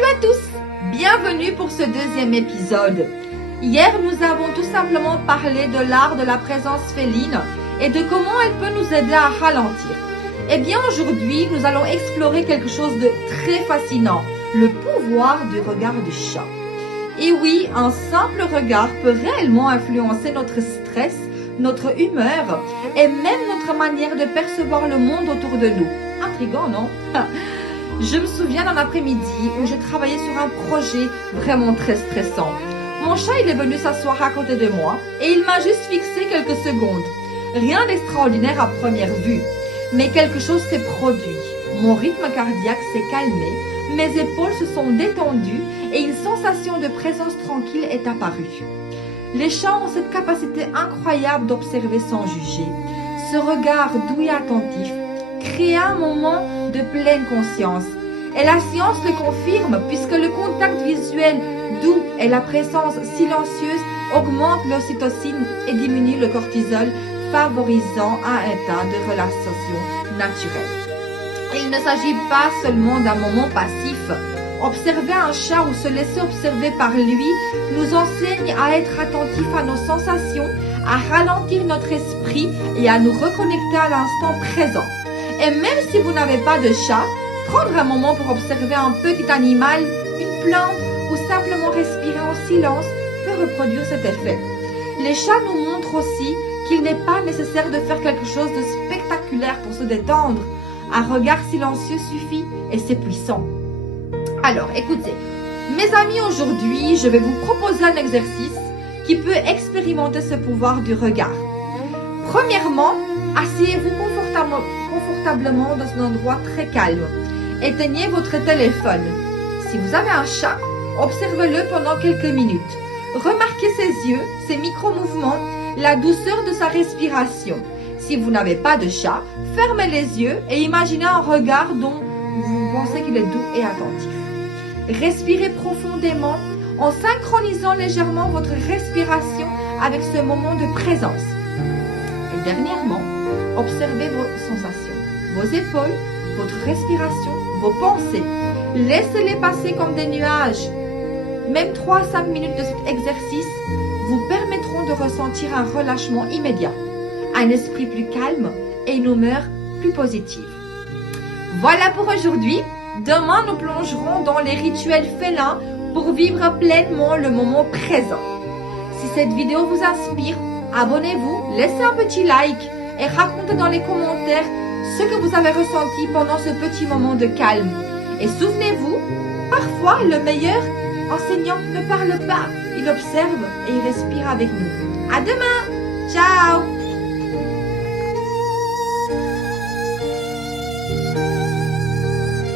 Salut à tous, bienvenue pour ce deuxième épisode. Hier, nous avons tout simplement parlé de l'art de la présence féline et de comment elle peut nous aider à ralentir. Eh bien, aujourd'hui, nous allons explorer quelque chose de très fascinant, le pouvoir du regard du chat. Et oui, un simple regard peut réellement influencer notre stress, notre humeur et même notre manière de percevoir le monde autour de nous. Intriguant, non? Je me souviens d'un après-midi où je travaillais sur un projet vraiment très stressant. Mon chat, il est venu s'asseoir à côté de moi et il m'a juste fixé quelques secondes. Rien d'extraordinaire à première vue, mais quelque chose s'est produit. Mon rythme cardiaque s'est calmé, mes épaules se sont détendues et une sensation de présence tranquille est apparue. Les chats ont cette capacité incroyable d'observer sans juger. Ce regard doux et attentif crée un moment de pleine conscience. Et la science le confirme puisque le contact visuel doux et la présence silencieuse augmentent l'ocytocine et diminuent le cortisol, favorisant un état de relaxation naturelle. Il ne s'agit pas seulement d'un moment passif. Observer un chat ou se laisser observer par lui nous enseigne à être attentif à nos sensations, à ralentir notre esprit et à nous reconnecter à l'instant présent. Et même si vous n'avez pas de chat, prendre un moment pour observer un petit animal, une plante ou simplement respirer en silence peut reproduire cet effet. Les chats nous montrent aussi qu'il n'est pas nécessaire de faire quelque chose de spectaculaire pour se détendre. Un regard silencieux suffit et c'est puissant. Alors, écoutez, mes amis, aujourd'hui, je vais vous proposer un exercice qui peut expérimenter ce pouvoir du regard. Premièrement, asseyez-vous confortablement dans un endroit très calme. Éteignez votre téléphone. Si vous avez un chat, observez-le pendant quelques minutes. Remarquez ses yeux, ses micro-mouvements, la douceur de sa respiration. Si vous n'avez pas de chat, fermez les yeux et imaginez un regard dont vous pensez qu'il est doux et attentif. Respirez profondément en synchronisant légèrement votre respiration avec ce moment de présence. Et dernièrement, observez vos sensations, vos épaules, votre respiration, vos pensées. Laissez-les passer comme des nuages. Même 3 à 5 minutes de cet exercice vous permettront de ressentir un relâchement immédiat, un esprit plus calme et une humeur plus positive. Voilà pour aujourd'hui. Demain, nous plongerons dans les rituels félins pour vivre pleinement le moment présent. Si cette vidéo vous inspire, abonnez-vous, laissez un petit like et racontez dans les commentaires ce que vous avez ressenti pendant ce petit moment de calme. Et souvenez-vous, parfois le meilleur enseignant ne parle pas, il observe et il respire avec nous. À demain! Ciao!